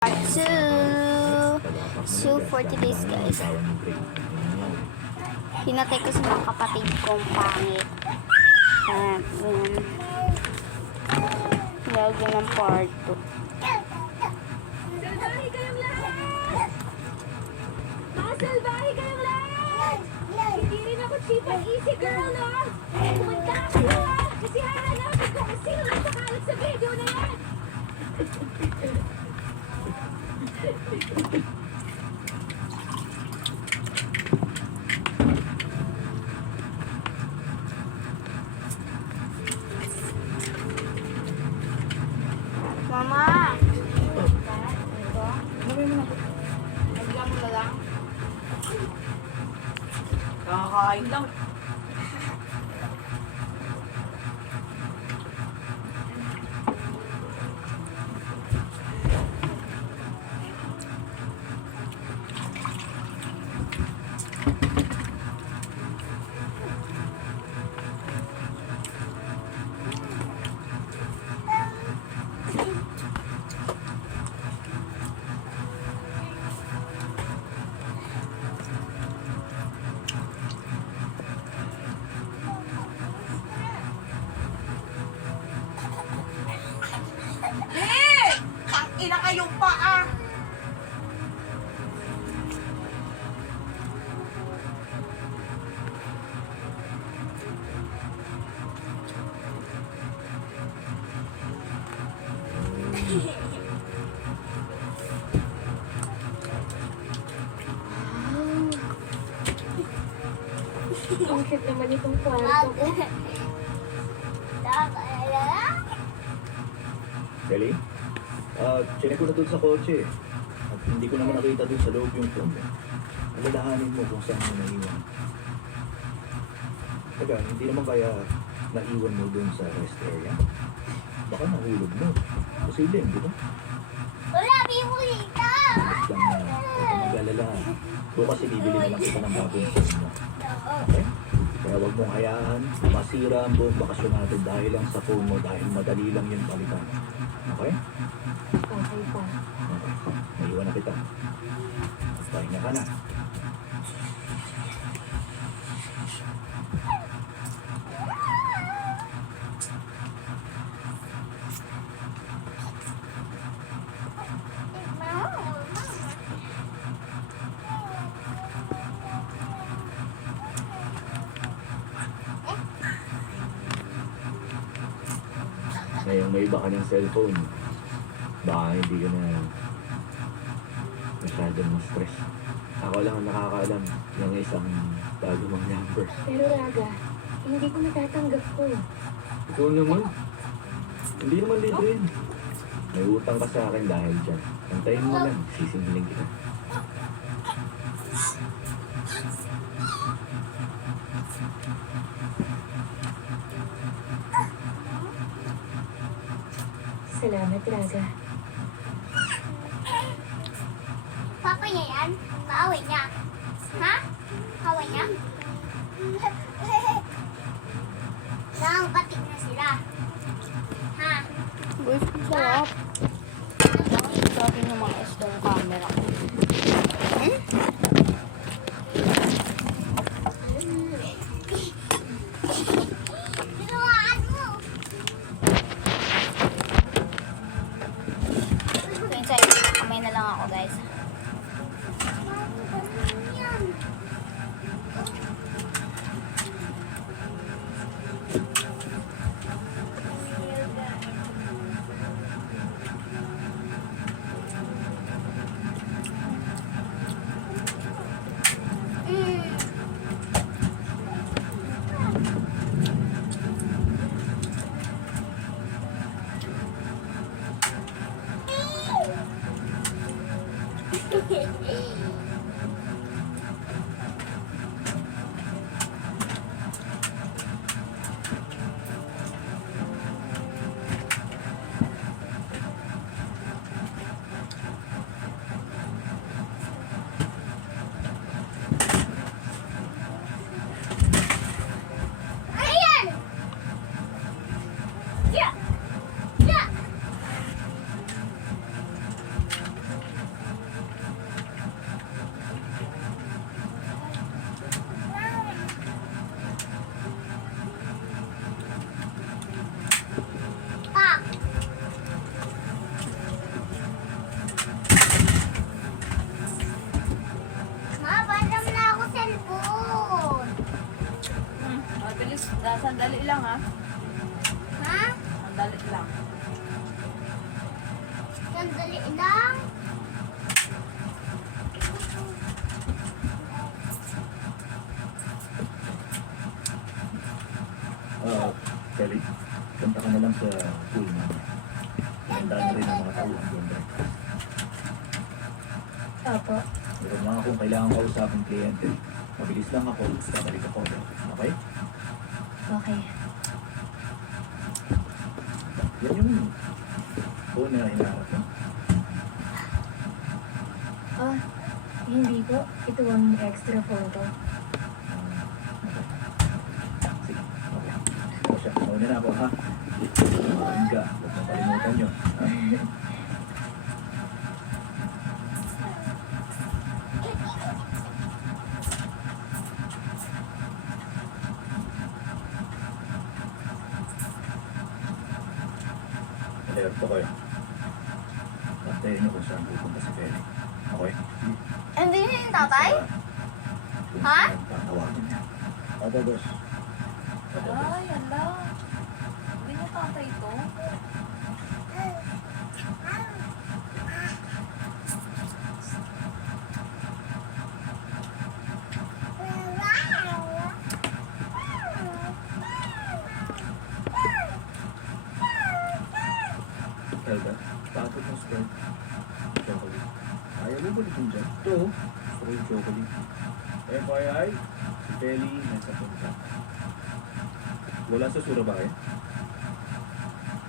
Part 2. So, for today's guys, pinatay ko sa mga kapatid kong pangit. At, lagyan ng part 2. Salbahe kayong lahat! Mga salbahe kayong lahat! Hindi rin ako cheap and easy girl, no? Kumanta kayo, ha? Kasi hahanapin ko kung sino lang sakalat sa video na yan! Mama! Ito? Nagla mo na lang? Nakakain lang. Ina kayong paa! Ang cute naman itong kwarto ko. Kelly? Chinek ko na doon sa kotse. At hindi ko naman nakita doon sa loob yung phone mo. Alalahanin mo kung saan mo naiwan. Teka, hindi naman kaya naiwan mo doon sa rest area? Baka nahulog mo. Posible, di ba? Wala, bibulita! Mas lang na, huwag kang mag-alala. Bukas ibibili na lang kita ng bagong phone mo. Okay? Kaya huwag mong hayaan na masira ang buong bakasyon natin dahil lang sa phone mo dahil madali lang yung palitan. Okay? Okay pa. Okay. Naiwan na kita. Pahinga ka na. Ngayong may iba ka ng cellphone, baka hindi ka na masyadong ma-stress. Ako lang ang nakakaalam ng isang bago mong number. Pero Raga, hindi ko natatanggap ko. Ikaw naman. Hindi naman libre yun. May utang ka sa akin dahil dyan. Antayin mo lang, sisingiling kita. Salamat, Raga. Papa niya yan? Maaway niya? Ha? Away niya? Nakabatik na sila. Ha? Guys, ang sarap. Sabi ng mga SD yung camera ko. Sinuhaan mo! Inside, kamay na lang ako guys. Sandali lang ha. Ha? Sandali lang. Sandali lang. Kelly, punta ka na lang sa pool namin. Handaan na rin ang mga tauhan doon breakfast. Opo. Meron lang akong kailangan kausapin kliyente. Mabilis lang ako, babalik ako. Okay? Okay. Yan yung phone na hinaharap mo. Ah, hindi po. Ito ang extra photo. Sige, okay. O siya, mauna na ako ha. Kumain ka, huwag mong kalimutan yun. Ha? Alerto kayo. Pantayin niyo kung saan pupunta si Kelly. Okay? Hindi niya yung tatay? Ha? Tatawagin niya. Papa, boss. Papa, boss. Ay, ala. Hindi niya tatay to. Helga, takot ng spread. Chocolate. Ayaw mo balikin dyan? Ito, gusto ko yung chocolate. FYI, si Kelly nasa punta. Wala sa Surabaya?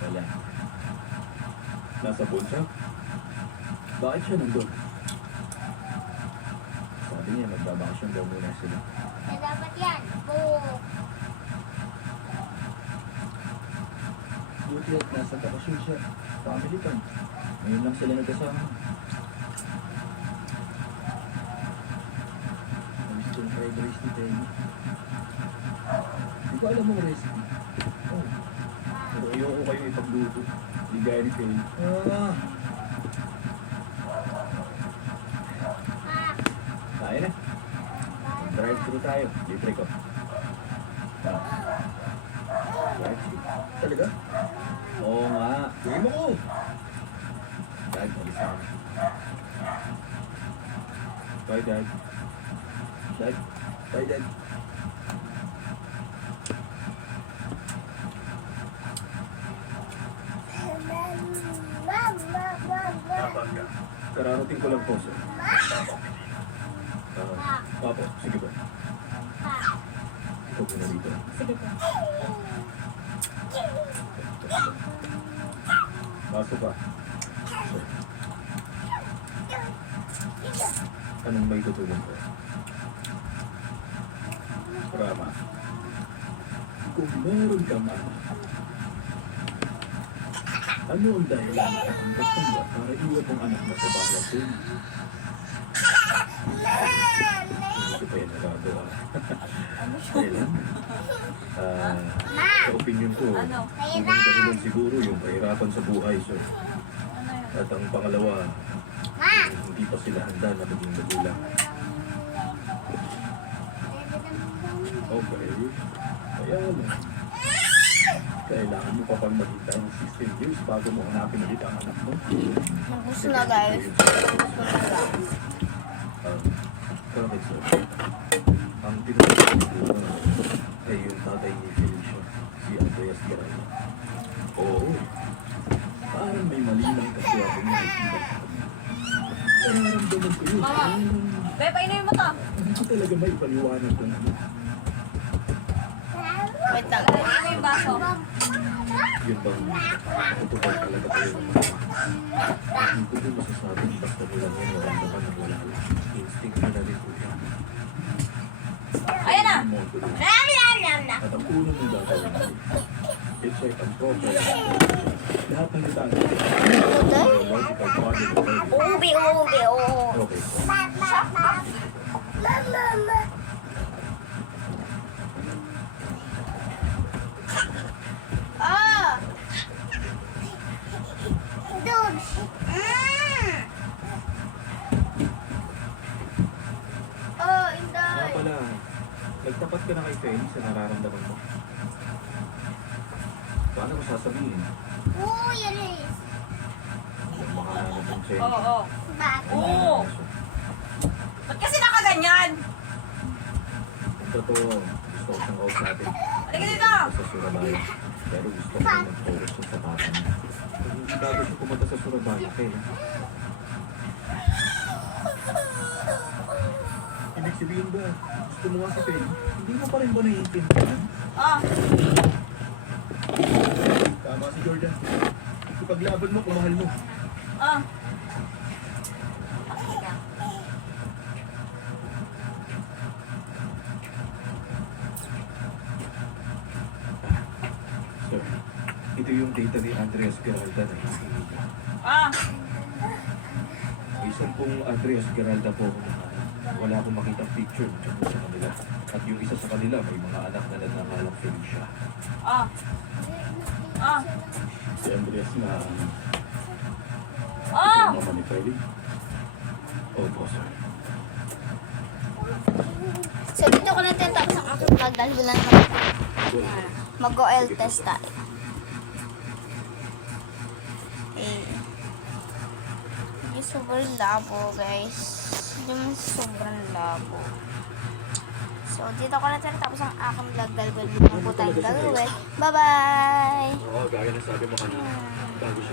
Wala. Nasa punta? Bakit siya nandun? Sabi niya, magbabakasyon daw muna sila. Eh, dapat yan. Oo. Buti at nasa bakasyon siya. Family time. Ngayon lang sila nagkasama. Namiss ko yung fried rice ni Penny. Hindi ko alam mo recipe. Oh. Pero ayoko kayo ipagluto. Hindi gaya ni Penny. Kaya na. Drive-thru tayo. Libre ko. Drive-thru? Talaga? Oo nga. Tuloy mo ko. Dad, alis na kami. Bye, Dad. Dad. Bye, Dad. Kararating ko lang po, sir. Opo, sige po. Ikaw po na dito. Sige po. Pasok ka. Sir. Anong may tutulong ko? Rama. Kung meron ka man, ano ang dahilan at ang katanda para iwan kong anak mo sa bahay din? Hindi ko pa yan nagagawa. Kailan? Sa opinion ko, Ano? unang dahilan siguro yung kahirapan sa buhay, sir. Ano yan? At ang pangalawa, hindi pa sila handa na maging magulang. Okay. Kaya ano, kailangan mo pa pang maging ng 16 years bago mo hanapin ulit ang anak mo. Gusto na, guys. Gusto na lang. Bakit, sir? Ang tinutukoy ko ay yung tatay ni Felicia, si Andreas Garay. Oo. Parang may mali lang kasi ako nakikita sa kanya. Nararamdaman ko yun. Mama. Be, painumin mo to. Hindi ko talaga may paliwanag kung ano. Wait lang. Painumin mo yung baso. Yun bang totoo talaga kayo ng mama? Hindi ko din masasabing basta nilang yan naramdaman ng wala lang. Instinct na rin po yan. Ayan na! Mo ko din. Lam. At ang unang mong gagawin ay i-check ang profile. Lahat ng detalye. Biological body of baby. Ubi. Okay. Ah! Dude. Oh, Kaya Inday. pala, nagtapat ka na kay Feli sa nararamdaman mo. Paano ko sasabihin? Oo, yan eh. Kung makahanap ng change. Oo. Bakit? Oo. Ba't kasi nakaganyan? Ang totoo, gusto ko siyang kausapin. Halika dito! Sa Surabaya. Pero gusto ko mag-focus siya sa bata niya. Kung hindi bago siya pumunta sa Surabaya, kailan? Ibig sabihin ba, gusto mo nga si Pen? Hindi mo pa rin ba naiintindihan? Ah, Tama si Jordan. Ipaglaban mo kung mahal mo. ah. Sir, ito yung data ni Andreas Geralda na hindi. Ah, Isang pong Andreas Geralda po ako nahanap. Wala akong makitang picture tungkol sa kanila. At yung isa sa kanila may mga anak na nagnangalang Felicia. ah. Ah, Si Andreas na ah. mama ni Feli. Opo, sir. So, dito ko natin tapos ang aking vlog dahil wala naman mag-oil test tayo. Okay. Yung sobrang labo, guys. Yung sobrang labo. So, dito ko natin tapos ang aking vlog dahil wala naman po tayong gagawin. Bye-bye! Oo, gaya na sabi mo kanina. Bago siya